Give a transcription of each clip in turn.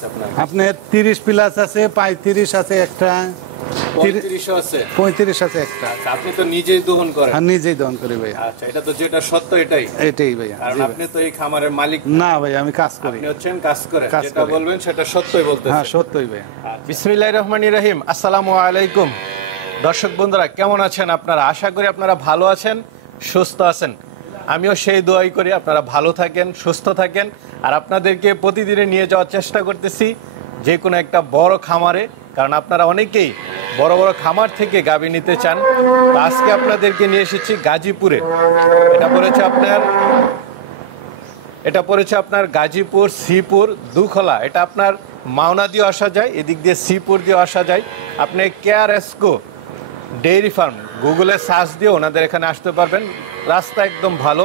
আছে আপনার? আপনার 30 প্লাস আছে, 35 আছে একটা, 35 আছে, 35 আছে একটা। আচ্ছা, আপনি তো নিজেই দহন করেন? আর নিজেই দহন করি ভাইয়া। আচ্ছা, এটা তো যেটা সত্য এটাই এটাই ভাইয়া। কারণ আপনি তো এই খামারের মালিক না ভাই, আমি কাজ করি। আপনি হচ্ছেন কাজ করে, কাজ যেটা করি। বলবেন সেটা সত্যই বলতেছেন। হ্যাঁ, সত্যই ভাইয়া। বিসমিল্লাহির রহমানির রহিম। আসসালামু আলাইকুম দর্শক বন্ধুরা, কেমন আছেন আপনারা? আশা করি আপনারা ভালো আছেন, সুস্থ আছেন। আমিও সেই দোয়াই করি আপনারা ভালো থাকেন, সুস্থ থাকেন। আর আপনাদেরকে প্রতিদিনে নিয়ে যাওয়ার চেষ্টা করতেছি যে কোনো একটা বড় খামারে, কারণ আপনারা অনেকেই বড় বড় খামার থেকে গাভী নিতে চান। তো আজকে আপনাদেরকে নিয়ে এসেছি গাজীপুরে। এটা পড়েছে আপনার গাজীপুর শ্রীপুর দুখলা। এটা আপনার মাওনা দিয়ে আসা যায়, এদিক দিয়ে শ্রীপুর দিয়ে আসা যায়। আপনি কেয়ার এসকো ডেইরি ফার্ম গুগলে সার্চ দিয়ে ওনাদের এখানে আসতে পারবেন। রাস্তা একদম ভালো।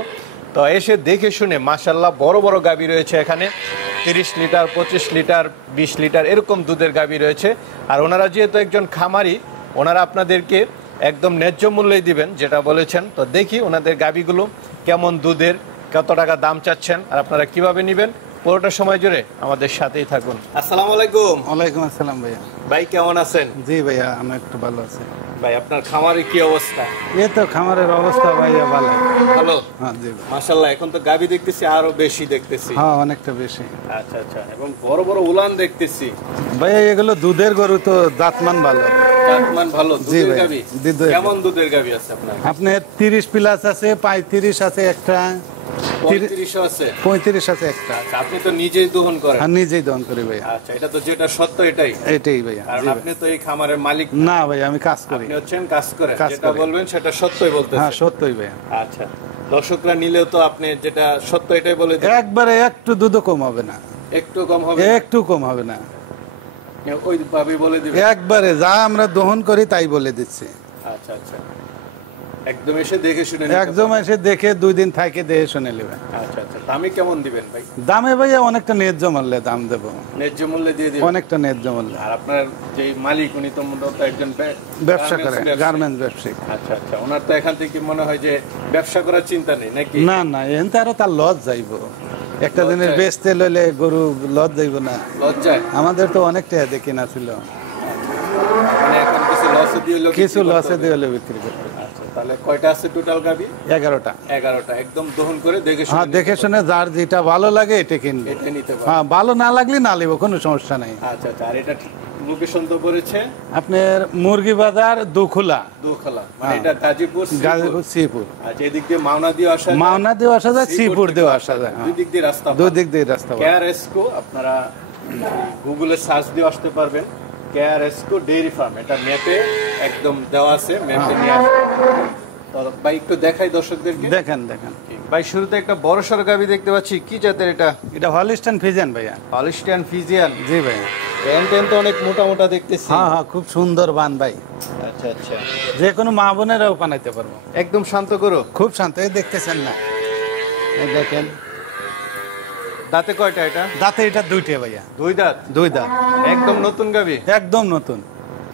তো এসে দেখে শুনে মাশাল্লাহ বড় বড় গাভী রয়েছে এখানে, 30 লিটার, 25 লিটার, 20 লিটার এরকম দুধের গাভী রয়েছে। আর ওনারা যেহেতু একজন খামারি, ওনারা আপনাদেরকে একদম ন্যায্য মূল্যই দিবেন যেটা বলেছেন। তো দেখি ওনাদের গাভীগুলো কেমন দুধের, কত টাকা দাম চাচ্ছেন, আর আপনারা কিভাবে নেবেন, পুরোটা সময় জুড়ে আমাদের সাথেই থাকুন। আসসালামু আলাইকুম। ওয়ালাইকুম আসসালাম ভাইয়া। ভাই কেমন আছেন? জি ভাইয়া, আমি একটু ভালো আছি। ভাই আপনার খামারে কি অবস্থা? এই তো খামারের অবস্থা ভাইয়া ভালো। ভালো? হ্যাঁ জি ভাই। মাশাআল্লাহ, এখন তো গাভী দেখতেছি আরো বেশি দেখতেছি। হ্যাঁ, অনেকটা বেশি। আচ্ছা আচ্ছা, এবং বড় বড় উলান দেখতেছি। ভাইয়া এগুলো দুধের গরু, তো দাঁতমান ভালো। জাতমান ভালো, জি দুধের ভাই, গাভী। দুধের কেমন দুধের গাভী আছে আপনার? আপনার 30 প্লাস আছে, 35 আছে একটা, 35 আছে, 35 আছে একটা। আচ্ছা, আপনি তো নিজেই দহন করেন? আর নিজেই দহন করি ভাইয়া। আচ্ছা, এটা তো যেটা সত্য এটাই এটাই ভাইয়া। কারণ জি আপনি তো এই খামারের মালিক না ভাই, আমি কাজ করি। আপনি হচ্ছেন কাজ করে, কাজ যেটা করি। বলবেন সেটা সত্যই হ্যাঁ, বলতেছেন। সত্যই ভাইয়া। আচ্ছা, দর্শকরা নিলেও তো আপনি যেটা সত্য এটাই বলে দিবেন? একবারে একটু দুধও কম হবে না, একটু কম হবে? একটু কম হবে না, ওই ভাবে বলে দিবেন? একবারে যা আমরা দহন করি তাই বলে দিচ্ছি। আচ্ছা আচ্ছা, একদম এসে দেখে শুনে নিতে একদম পারবেন। এসে দেখে 2 দিন থাকে দেখে শুনে নেবেন। আচ্ছা আচ্ছা, দামে কেমন দিবেন ভাই? দামে ভাইয়া অনেকটা ন্যায্য মূল্যে দাম দেবো, ন্যায্য মূল্যে দিয়ে দিবেন? অনেকটা ন্যায্য মূল্যে। আর আপনার যে মালিক উনি তো মূলত একজন ব্যবসা করে, গার্মেন্টস গার্মেন্টস ব্যবসায়ী। আচ্ছা আচ্ছা, ওনার তো এখান থেকে মনে হয় যে ব্যবসা করার চিন্তা নেই নাকি? না না, এনতে আরো তার লস যাইব। একটা লস জিনিস যায়? বেচতে লইলে গরু লস যাইব না? লজ্জায় আমাদের তো অনেকটা দেখি না ছিল, মানে এখন কিছু লসে দিয়ে লোক কিছু লসে দিয়ে হলে বিক্রি করতে। আচ্ছা, তাহলে কয়টা আছে টোটাল গাবি? 11টা। 11টা, একদম দহন করে দেখে হ্যাঁ, শুনে দেখে শুনে যার যেটা ভালো লাগে এটা কিনবে। এটা নিতে পারবেন? হ্যাঁ, ভালো না লাগলে না লিব, কোনো সমস্যা নাই। আচ্ছা আচ্ছা, আর এটা লোকেশন তো পড়েছে আপনার মুরগি বাজার দুখলা, দুখলা, মানে হ্যাঁ। এটা গাজীপুর গাজীপুর শ্রীপুর। আচ্ছা, এদিক দিয়ে মাওনা দিয়ে আসা যায়? মাওনা দিয়ে আসা যায়, শ্রীপুর দিয়ে আসা যায়। দুই দিক দিয়ে রাস্তা দুই দিক দিয়ে রাস্তা। কেয়ার এসকো, আপনারা গুগলে সার্চ দিয়ে আসতে পারবেন। কেয়ার এসকো ডেইরি ফার্ম, এটা ম্যাপে একদম দেওয়া আছে, ম্যাপে নিয়ে আসবেন। তো ভাই একটু দেখাই দর্শকদেরকে। দেখেন দেখেন ভাই শুরুতে একটা বড় সড় গাভি দেখতে পাচ্ছি, কি জাতের এটা? এটা হলিস্টাইন ফ্রিজিয়ান ভাইয়া। Holstein Friesian? জি ভাইয়া। টেন তো অনেক মোটা মোটা দেখতেছি। হ্যাঁ হ্যাঁ, খুব সুন্দর বান ভাই, আচ্ছা আচ্ছা, যে কোনো মা বোনেরাও বানাইতে পারবো। একদম শান্ত করো। খুব শান্ত, এই দেখতেছেন না, এই দেখেন। দাঁতে কয়টা এটা? দাঁতে এটা 2টে ভাইয়া। 2 দাঁত? 2 দাঁত, একদম নতুন গাভি? একদম নতুন।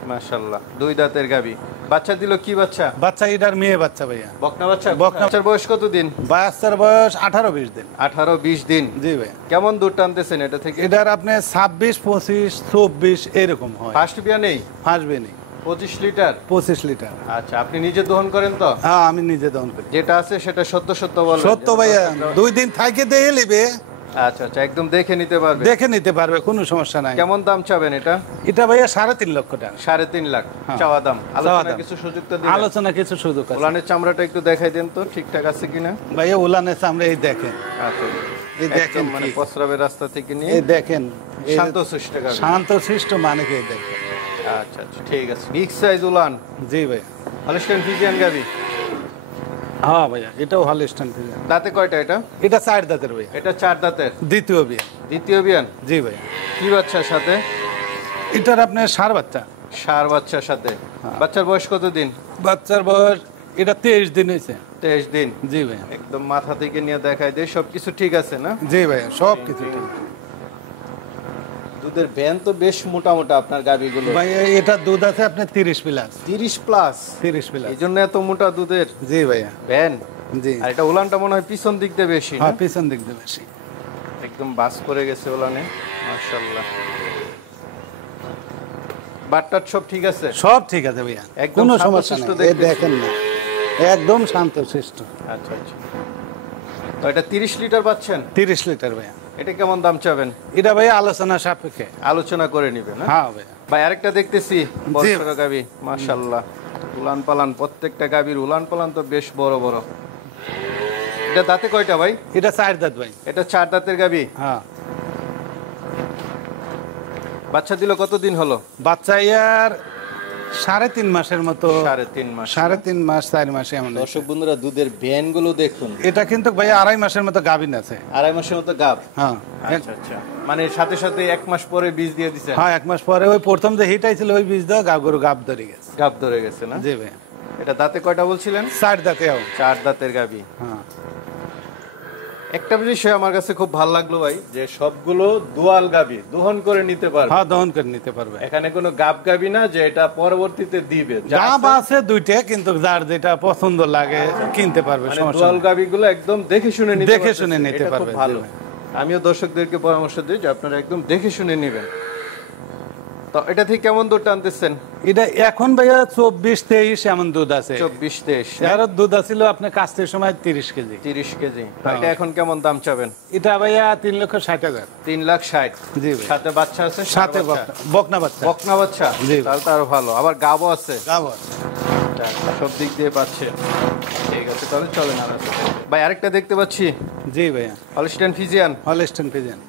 মাশাআল্লাহ, 2 দাঁতের গাভি। বাচ্চা দিল কি বাচ্চা? বাচ্চা এটার মেয়ে বাচ্চা ভাইয়া। বকনা বাচ্চা? বকনা। বাচ্চার বয়স কত দিন? বাচ্চার বয়স 18-20 দিন। 18-20 দিন। জি ভাই। কেমন দুধ টানতেছেন এটা থেকে? এটার আপনি 26, 25, 24 এরকম হয়। ফার্স্ট বিয়া নেই? ফাঁসবে নি। 25 লিটার? 25 লিটার। আচ্ছা, আপনি নিজে দহন করেন তো? হ্যাঁ, আমি নিজে দহন করি। যেটা আছে সেটা সত্য সত্য বলেন। সত্য ভাইয়া, 2 দিন থাকে দেখে নিবে। আচ্ছা আচ্ছা, একদম দেখে নিতে পারবে? দেখে নিতে পারবে, কোনো সমস্যা নাই। কেমন দাম চাবেন এটা? এটা ভাইয়া 3.5 লক্ষ টাকা। 3.5 লাখ হ্যাঁ। চাওয়া দাম। আলোচনা দাম। কিছু সুযোগ তো দিবেন? আলোচনা কিছু সুযোগ আছে। ওলানের চামড়াটা একটু দেখাই দেন তো, ঠিকঠাক আছে কিনা। ভাইয়া উলানের সামনে এই দেখেন, আচ্ছা, এই দেখেন একদম মানে কি? প্রস্রাবের রাস্তা থেকে নিয়ে এই দেখেন, এই শান্ত সুষ্ঠ গাভী। শান্ত শিষ্ট মানে কি? এই দেখেন। আচ্ছা আচ্ছা, ঠিক আছে। বিগ সাইজ উলান, জি ভাইয়া। হলিস্টিয়ান ফ্রিজিয়ান গাভী। হ্যাঁ ভাইয়া, এটাও হলিস্টাইন ফ্রিজিয়ান। দাঁতে কয়টা এটা? এটা 4 দাঁতের ভাইয়া। এটা 4 দাঁতের? দ্বিতীয় বিয়া। দ্বিতীয় বিয়ান? জি ভাইয়া। কি বাচ্চার সাথে? এটার আপনার ষাঁড় বাচ্চা। ষাঁড় বাচ্চার সাথে। বাচ্চার বয়স কত দিন? বাচ্চার বয়স এটা 23 দিন হয়েছে। 23 দিন। জি ভাইয়া। একদম মাথা থেকে নিয়ে দেখাই দেয়, সবকিছু ঠিক আছে না? জি ভাইয়া, সব কিছু ঠিক। দুধের ব্যান তো বেশ মোটা মোটা আপনার গাভীগুলো। ভাইয়া এটা দুধ আছে আপনার 30 প্লাস। 30 প্লাস? 30 প্লাস। এই জন্য এত মোটা দুধের জি ভাইয়া। ব্যান। জি। আর এটা উলানটা মনে হয় পিছন দিক দিয়ে বেশি না? হ্যাঁ, পিছন দিক দিয়ে বেশি। একদম বাস করে গেছে উলানে, মাশাআল্লাহ। বাটটার সব ঠিক আছে? সব ঠিক আছে ভাইয়া, একদম কোনো সমস্যা শান্তশিষ্ট নেই। এই দেখতেছি। দেখেন না, একদম শান্তশিষ্ট। আচ্ছা আচ্ছা। তো এটা 30 লিটার পাচ্ছেন? 30 লিটার ভাইয়া। এটা কেমন দাম চাবেন? এটা ভাইয়া আলোচনা সাপেক্ষে আলোচনা করে নিবেন না? হ্যাঁ ভাইয়া। ভাই আরেকটা দেখতেছি বড় গাবি, মাশাআল্লাহ। উলান পালান, প্রত্যেকটা গাবির উলান পালান তো বেশ বড় বড়। এটা দাঁতে কয়টা ভাই? এটা 4 দাঁত ভাই। এটা 4 দাঁতের গাবি। হ্যাঁ। বাচ্চা দিল কতদিন হলো? বাচ্চা ইয়ার 3.5 মাসের মতো। 3.5 মাস। 3.5 মাস 4 মাসে এমন। দর্শক বন্ধুরা দুধের ভ্যান গুলো দেখুন। এটা কিন্তু ভাইয়া 2.5 মাসের মতো গাভিন আছে। 2.5 মাসের মতো গাব? হ্যাঁ। আচ্ছা আচ্ছা। মানে সাথে সাথে 1 মাস পরে বীজ দিয়ে দিছেন? হ্যাঁ, 1 মাস পরে ওই প্রথম যে হিট আইছিল ওই বীজ দাও গরু গাব ধরে গেছে। গাব ধরে গেছে না? জি ভাই। এটা দাঁতে কয়টা বলছিলেন? 4 দাঁতে। 4 দাঁতের গাবি। হ্যাঁ। একটা বিষয় আমার কাছে খুব ভালো লাগলো ভাই, যে সবগুলো দুয়াল গাবি, দহন করে নিতে পারবে। হ্যাঁ, দহন করে নিতে পারবে। এখানে কোনো গাব গাবি না যে এটা পরবর্তীতে দিবে। গাব আছে দুইটা, কিন্তু যার যেটা পছন্দ লাগে কিনতে পারবে, মানে সমস্যা দুয়াল নেই। গাবিগুলো একদম দেখে শুনে নিতে দেখে পারতেছে। শুনে নিতে এটা খুব পারবে। ভালো। আমিও দর্শকদেরকে পরামর্শ দিই যে আপনারা একদম দেখে শুনে নেবেন। তো এটা থেকে কেমন দুধ টানতেছেন? এটা এখন ভাইয়া 24-23 এমন দুধ আছে। 24-23। এর দুধ আছিল আপনার কাস্তের সময় 30 কেজি। 30 কেজি। তো এটা এখন কেমন দাম চাবেন? এটা ভাইয়া 3,60,000। 3,60,000। জি ভাই। সাথে বাচ্চা আছে? সাথে বকনা বাচ্চা। বকনা বাচ্চা? জি। তাহলে তো আরো ভালো। আবার গাবও আছে? গাব আছে। সব দিক দিয়ে পাচ্ছে। ঠিক আছে, তাহলে চলেন আর ভাই আরেকটা দেখতে পাচ্ছি। জি ভাইয়া। Holstein Friesian. Holstein Friesian.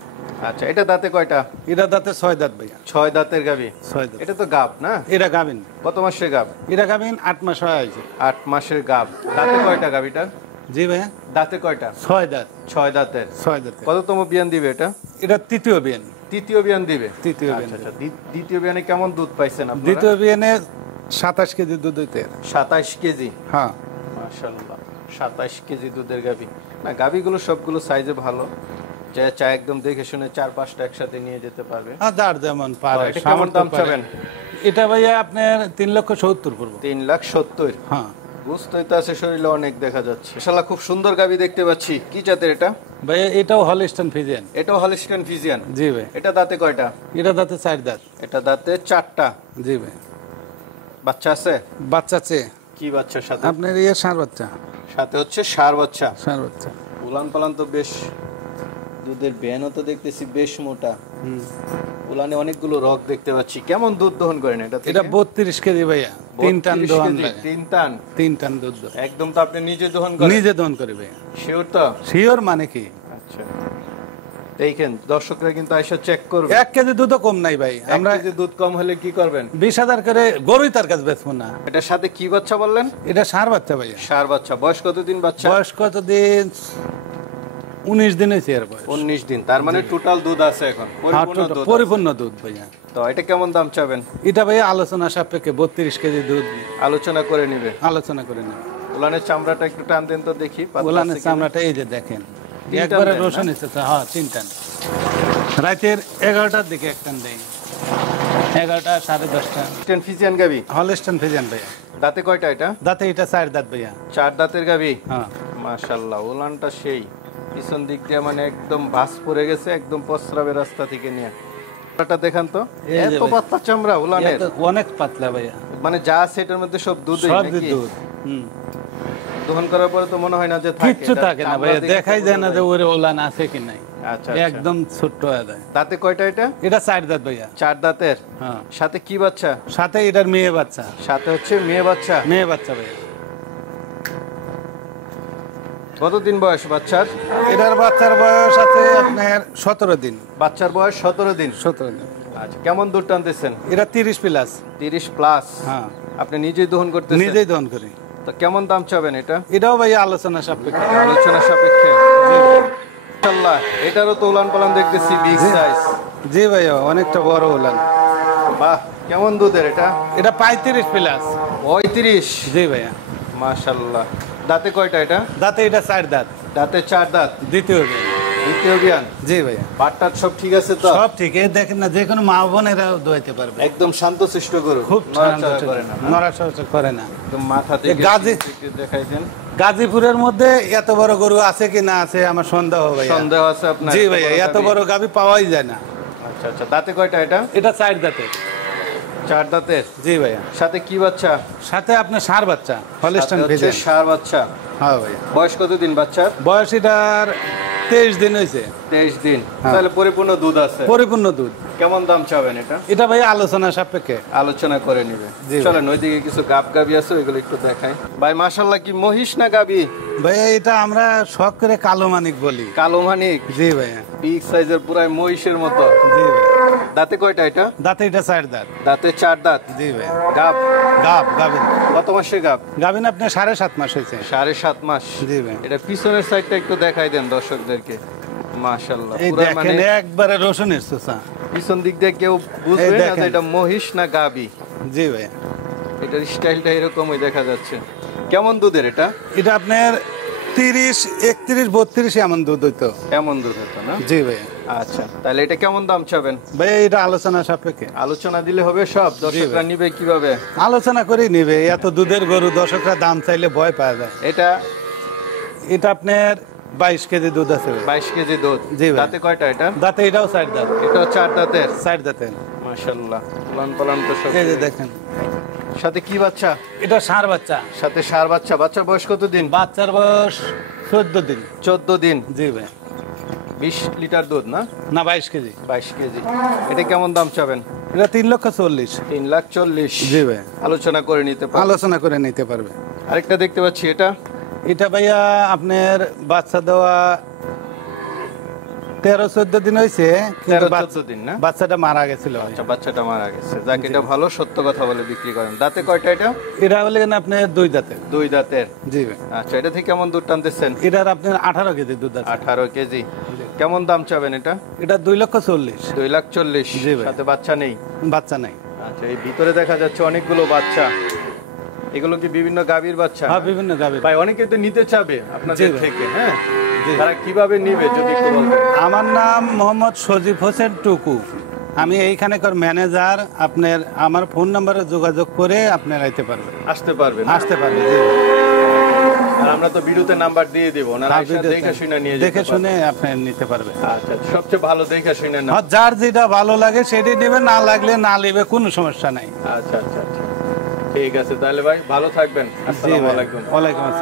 আচ্ছা, এটা দাঁতে কয়টা? এটা দাঁতে 6 দাঁত ভাইয়া। 6 দাঁতের গাবি। 6 দাঁত। এটা তো গাব না? এটা গাবিন। কত মাসের গাব? এটা গাবিন 8 মাস হয়েছে। 8 মাসের গাব। দাঁতে কয়টা গাবিটার? জি ভাইয়া। দাঁতে কয়টা? 6 দাঁত। 6 দাঁতের। 6 দাঁত। কততম বিয়ান দিবে এটা? এটা তৃতীয় বিয়ান। তৃতীয় বিয়ান দিবে? তৃতীয় বিয়ান। আচ্ছা আচ্ছা। দ্বিতীয় বিয়ানে কেমন দুধ পাইছেন আপনারা? দ্বিতীয় বিয়ানে 27 কেজি দুধ হইতে। 27 কেজি। হ্যাঁ। মাশাআল্লাহ, 27 কেজি দুধের গাবি। না, গাবিগুলো সবগুলো সাইজে ভালো। চা একদম দেখে শুনে 4-5টা একসাথে নিয়ে যেতে পারবে। আর যার যেমন পারে। এটা কেমন দাম চাবেন? এটা ভাইয়া আপনার 3,70,000 পড়বে। 3,70,000। হ্যাঁ। বুঝতেই তো আছে, শরীরে অনেক দেখা যাচ্ছে। মাশাআল্লাহ, খুব সুন্দর গাবি দেখতে পাচ্ছি। কি জাতের এটা? ভাইয়া এটাও হলস্টাইন ফ্রিজিয়ান। এটাও হলস্টাইন ফ্রিজিয়ান? জি ভাই। এটা দাঁতে কয়টা? এটা দাঁতে 4 দাঁত। এটা দাঁতে 4টা। জি ভাই। বাচ্চা আছে? বাচ্চা আছে। কি বাচ্চার সাথে? আপনার ষাঁড় বাচ্চা। সাথে হচ্ছে ষাঁড় বাচ্চা। ষাঁড় বাচ্চা। উলান পালান তো বেশ, দুধের ভ্যানও তো দেখতেছি বেশ মোটা। উলানে অনেকগুলো রক দেখতে পাচ্ছি। কেমন দুধ দহন করেন এটা? এটা 32 কেজি ভাইয়া। 3 টান দহন লাগে। 3 টান? 3 টান দুধ। একদম তো আপনি নিজে দহন করেন? নিজে দহন করে ভাইয়া। শিওর তো? শিওর মানে কি? আচ্ছা, দেখেন দর্শকরা কিন্তু আইসা চেক করবে। 1 কেজি দুধও কম নাই ভাই। আমরা আমরা যে দুধ কম হলে কি করবেন? 20,000 করে গরুই তার কাছে বেচবো না। এটার সাথে কি বাচ্চা বললেন? এটা ষাঁড় বাচ্চা ভাইয়া। ষাঁড় বাচ্চা। বয়স কতদিন বাচ্চা? বয়স কতদিন? 19 দিন হয়েছে এর বয়স। 19 দিন। তার মানে টোটাল দুধ আছে এখন? পরিপূর্ণ দুধ? পরিপূর্ণ দুধ ভাইয়া। তো এটা কেমন দাম চাবেন? এটা ভাইয়া আলোচনা সাপেক্ষে 32 কেজি দুধ আলোচনা করে নিবে? আলোচনা করে নেবে। উলানের চামড়াটা একটু টান দেন তো দেখি। উলানের চামড়াটা এই যে দেখেন, তিন টান একবারে দেন না? রসুন এসেছে। হ্যাঁ, 3 টান। রাতের 11টার দিকে এক টান দেই। 11টা 10:30টা। হলস্টাইন ফ্রিজিয়ান গাবি? হলস্টাইন ফ্রিজিয়ান ভাইয়া। দাঁতে কয়টা এটা? দাঁতে এটা 4 দাঁত ভাইয়া। 4 দাঁতের গাবি? হ্যাঁ। মাশাআল্লাহ, উলানটা সেই। পিছন দিক দিয়ে মানে একদম ভাঁজ পড়ে গেছে, একদম প্রস্রাবের রাস্তা থেকে নিয়ে। চামড়াটা দেখান তো, এই যে এত ভাই। পাতলা চামড়া উলানের। এটা অনেক পাতলা ভাইয়া। মানে যা আছে এটার মধ্যে সব দুধই সব নাকি? দুধ। হুম। দহন করার পরে তো মনে হয় না যে থাকে। কিচ্ছু এটা থাকে না চামড়া ভাইয়া, দেখে দেখাই তো যায় না বোঝা যে ওরে ওলান আছে কি নাই। আচ্ছা আচ্ছা। একদম ছোট্ট হয়ে যায়। দাঁতে কয়টা এটা? এটা 4 দাঁত ভাইয়া। 4 দাঁতের? হ্যাঁ। সাথে কি বাচ্চা? সাথে এটার মেয়ে বাচ্চা। সাথে হচ্ছে মেয়ে বাচ্চা? মেয়ে বাচ্চা ভাইয়া। কতদিন বয়স বাচ্চার? এটার বাচ্চার বয়স আছে আপনার 17 দিন। বাচ্চার বয়স 17 দিন। 17 দিন। আচ্ছা, কেমন দুধ টানতেছেন? এটা 30 প্লাস। 30 প্লাস? হ্যাঁ। আপনি নিজেই দহন করতেছেন? নিজেই দহন করি। তো কেমন দাম চাবেন এটা? এটাও ভাইয়া আলোচনা সাপেক্ষে। আলোচনা সাপেক্ষে? মাশাআল্লাহ, এটারও তো উলান পালান দেখতেছি বিগ সাইজ। জি ভাইয়া, অনেকটা বড় উলান। বাহ, কেমন দুধের এটা? এটা 35 প্লাস। 35? জি ভাইয়া। মাশাআল্লাহ। দাঁতে কয়টা এটা? দাঁতে এটা 4 দাঁত। দাঁতে 4 দাঁত। দ্বিতীয় বিয়ান। দ্বিতীয় বিয়ান? জি ভাইয়া। বাটটার সব ঠিক আছে তো? সব ঠিক। এই দেখেন না, যে কোনো মা বোনেরাও দোয়াইতে পারবে। একদম শান্তশিষ্ট গরু? খুব নড়াচড়া করে না? নড়াচড়া করে না। একদম মাথা থেকে একটু দেখাই দেন। গাজীপুরের মধ্যে এত বড় গরু আছে কি না আছে আমার সন্দেহ ভাইয়া। সন্দেহ আছে আপনার? জি ভাইয়া, এত বড় গাভী পাওয়াই যায় না। আচ্ছা আচ্ছা আচ্ছা, দাঁতে কয়টা এটা? এটা 4 দাঁতে। 4 দাঁতের। জি ভাইয়া। সাথে কি বাচ্চা? সাথে আপনার ষাঁড় বাচ্চা, হলস্টাইন সাথে হচ্ছে ফ্রিজিয়ান। ষাঁড় বাচ্চা। হ্যাঁ ভাইয়া। বয়স কতদিন বাচ্চার? বয়স এটার 23 দিন হয়েছে। 23 দিন। হ্যাঁ। তাহলে পরিপূর্ণ দুধ আছে। পরিপূর্ণ দুধ। কেমন দাম চাবেন এটা? এটা ভাইয়া আলোচনা সাপেক্ষে আলোচনা করে নিবে। জি ভাই। চলেন ওইদিকে কিছু গাবি আছে, ওইগুলো একটু দেখাই। ভাই মাশাআল্লাহ, কি মহিষ না গাবি? ভাইয়া এটা আমরা শখ করে কালো মানিক বলি। কালো মানিক। জি ভাইয়া। বিগ সাইজের পুরাই মহিষের মতো। জি ভাইয়া। দাঁতে কয়টা এটা? দাঁতে এটা 4 দাঁত। দাঁতে 4 দাঁত। জি ভাইয়া। গাব। গাবিন। কত মাসে গাব? গাবিন আপনার 7.5 মাস হয়েছে। 7.5 মাস। জি ভাই। এটা পিছনের সাইডটা একটু দেখাই দেন দর্শকদেরকে। মাশাআল্লাহ, এই পুরো মানে দেখেন একবারে রসুনের চোষা। পিছন দিক দিয়ে কেউ বুঝবে এই না দেখেন। যে এটা মহিষ না গাবি। জি ভাইয়া। এটার স্টাইলটা এরকমই দেখা যাচ্ছে। কেমন দুধের এটা? এটা আপনার 30, 31, 32 এমন দুধ হইতো। এমন দুধ হতো না? জি ভাইয়া। আচ্ছা, তাহলে এটা কেমন দাম চাবেন? ভাইয়া এটা আলোচনা সাপেক্ষে। আলোচনা দিলে হবে সব? দর্শকরা নিবে কিভাবে? আলোচনা করেই নিবে। এত দুধের গরু দর্শকরা দাম চাইলে ভয় পাওয়া যায়। এটা এটা আপনার 22 কেজি দুধ আছে ভাই। 22 কেজি দুধ। জি ভাই। দাঁতে কয়টা এটা? দাঁতে এটাও 4 দাঁত। এটা 4 দাঁতের। 4 দাঁতে। মাশাআল্লাহ, পালন তো সব। এই যে দেখেন। সাথে কি বাচ্চা? এটা ষাঁড় বাচ্চা। সাথে ষাঁড় বাচ্চা। বাচ্চার বয়স কত দিন? বাচ্চার বয়স 14 দিন। 14 দিন। জি ভাই। 20 লিটার দুধ না? না 22 কেজি। 22 কেজি। এটা কেমন দাম চাবেন? এটা 3,40,000। 3,40,000। জি ভাই। আলোচনা করে নিতে পারবেন। আলোচনা করে নিতে পারবে। আরেকটা দেখতে পাচ্ছি, এটা এটা ভাইয়া আপনার বাচ্চা দেওয়া 13-14 দিন হয়েছে, কিন্তু 13-14 দিন না? বাচ্চাটা মারা গেছিল। আচ্ছা, বাচ্চাটা মারা গেছে। যাক, এটা ভালো, সত্য কথা বলে বিক্রি করেন। দাঁতে কয়টা এটা? এটা হলে কেন আপনার 2 দাঁতে। 2 দাঁতের। জি ভাই। আচ্ছা, এটা থেকে কেমন দুধ টানতেছেন? এটার আপনার 18 কেজি দুধ আছে। 18 কেজি। কেমন দাম চাবেন এটা? এটা 2,40,000। 2,40,000। জি ভাই। সাথে বাচ্চা নেই? বাচ্চা নাই। আচ্ছা, এই ভিতরে দেখা যাচ্ছে অনেকগুলো বাচ্চা। এগুলো কি বিভিন্ন গাভীর বাচ্চা? হ্যাঁ, বিভিন্ন গাভী। ভাই, অনেকে তো নিতে চাবে আপনাদের জি ভাই। থেকে, হ্যাঁ? জি। তারা কিভাবে নিবে যদি একটু বলতেন? আমার নাম মোহাম্মদ সজীব হোসেন টুকু। আমি এইখানেকার ম্যানেজার। আপনার আমার ফোন নাম্বারে যোগাযোগ করে আপনার আইতে পারবেন। আসতে পারবেন? আসতে পারবেন। জি। আর আমরা তো ভিডিওতে নাম্বার দিয়ে দেব, না? দেখে শুনে নিয়ে যেতে দেখে পারবেন। শুনে আপনি নিতে পারবেন। আচ্ছা, সবচেয়ে ভালো দেখে শুনে না। আর যার যেটা ভালো লাগে সেটাই নেবে, না লাগলে না নেবে, কোনো সমস্যা নাই। আচ্ছা আচ্ছা আচ্ছা, ঠিক আছে। তাহলে ভাই ভালো থাকবেন। জি আসসালামু ভাই। আলাইকুম। ওয়ালাইকুম আসসালাম।